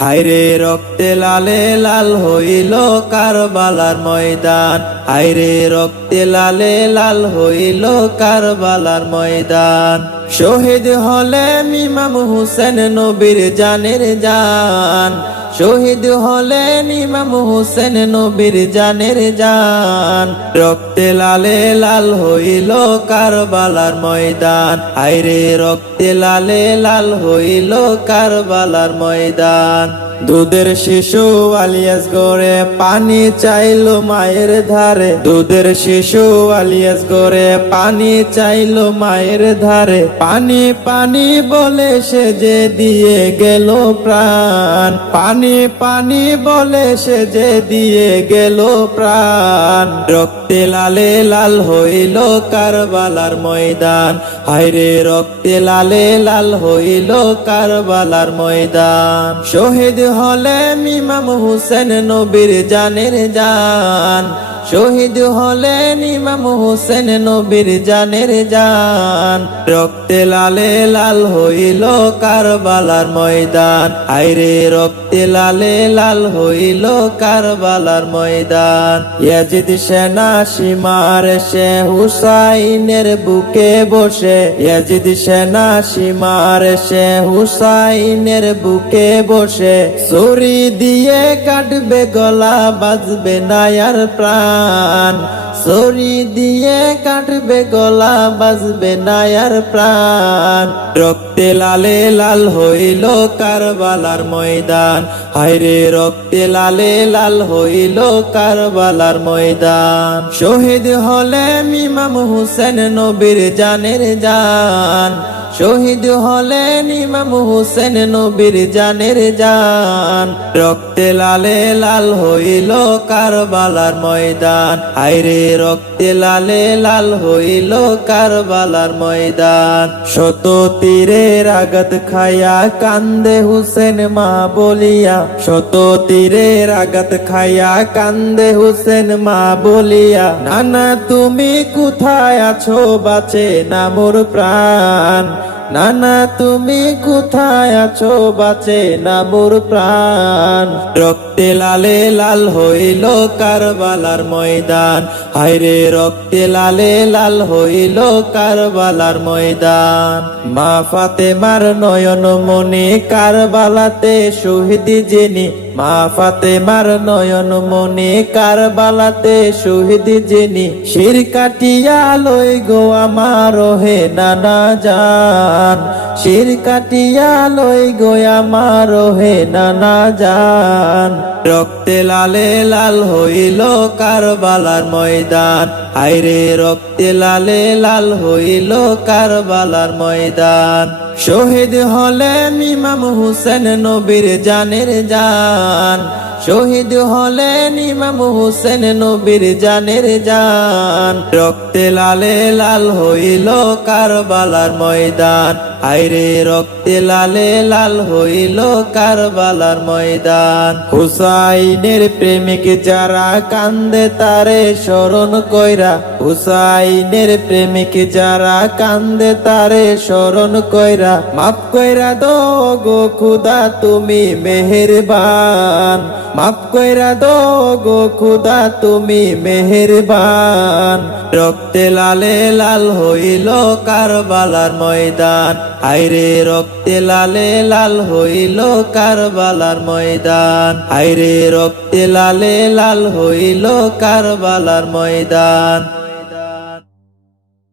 হাইরে রক্তে লালে লাল হইল কারবালার ময়দান। হাইরে রক্তে লালে লাল হইল কারবালার ময়দান। শহীদ হলে ইমাম হুসেন নবীর জানের জান। শহীদ হলেন ইমাম হোসেন নবীর জানের জান। রক্তে লালে লাল হইল কারবালার ময়দান। আইরে রক্তে লালে লাল হইল কারবালার ময়দান। দুধের শিশু আলিয়াস গড়ে, পানি চাইলো মায়ের ধারে। দুধের শিশু আলিয়াস গড়ে, পানি চাইলো মায়ের ধারে। পানি পানি বলে সে যে দিয়ে গেল প্রাণ। পানি পানি বলে সে যে দিয়ে গেল প্রাণ। রক্তে লালে লাল হইল কারবালার ময়দান। হায়রে রক্তে লালে লাল হইল কারবালার ময়দান। শহীদ হলে ইমাম হুসেন নবীর জানের জান। শহীদ হলেন ইমাম হোসেন নবীর জানের জান। রক্তে লালে লাল হইল কারবালার ময়দান। আইরে, রক্তে লালে লাল হইল কারবালার ময়দান। ইয়াজিদ সেনা সীমার সে হুসাইনের বুকে বসে। ইয়াজিদ সেনা সীমার সে হুসাইনের বুকে বসে। ছুরি দিয়ে কাটবে, গলা বাজবে নায়ার প্রাণ। ছুরি দিয়ে কাটবে, গলা বাজবে নায়ার প্রাণ। রক্তে লালে লাল হইল কারবালার ময়দান। হায়রে রক্তে লালে লাল হইল কারবালার ময়দান। শহীদ হলে ইমাম হুসেন নবীর জানের জান। শহীদ হলেন ইমাম হুসেন নবীর জানের জান। রক্তে লালে লাল হইল কারবালার ময়দান। আইরে রক্তে লালে লাল হইল কারবালার ময়দান। শত তীরের আঘাত খায়া কান্দে হুসেন মা বলিয়া। শত তীরের আঘাত খায়া কান্দে হুসেন মা বলিয়া। নানা, তুমি কোথায় আছো? বাঁচে না মোর প্রাণ। নানা তুমি কোথায় আছো? বাঁচে না মোর প্রাণ। রক্তে লালে লাল হইল কারবালার ময়দান। হায়রে রক্তে লালে লাল হইল কারবালার ময়দান। মা ফাতেমার নয়ন মনে কারবালাতে শহীদ জেনি মা ফাতেমার নয়ন মনে কারবালাতে শহীদ জেনি শির কাটিয়া লই গো আমার হে নানা জান। শির কাটিয়া লই গো আমার হে নানা জান। রক্তে লালে লাল হইল কারবালার ময়দান। আইরে রক্তে লালে লাল হইল কারবালার ময়দান। শহীদ হলেন ইমাম হুসেন নবীর জানের জান। শহীদ হলেন ইমাম হুসেন নবীর জানের জান। রক্তে লালে লাল হইল কারবালার ময়দান। আইরে রক্তে লালে লাল হইল কারবালার ময়দান। হুসাইনের প্রেমিক যারা কান্দে তারে স্মরণ কইরা, হুসাইনের প্রেমিক যারা কান্দে তারে স্মরণ কইরা, মাফ কইরা দো গো খুদা, তুমি মেহেরবান। মাফ কইরা দো গো খুদা, তুমি মেহেরবান। রক্তে লালে লাল হইল কারবালার ময়দান। আইরে, রক্তে লালে লাল হইল কারবালার ময়দান। আইরে, রক্তে লালে লাল হইল কারবালার ময়দান।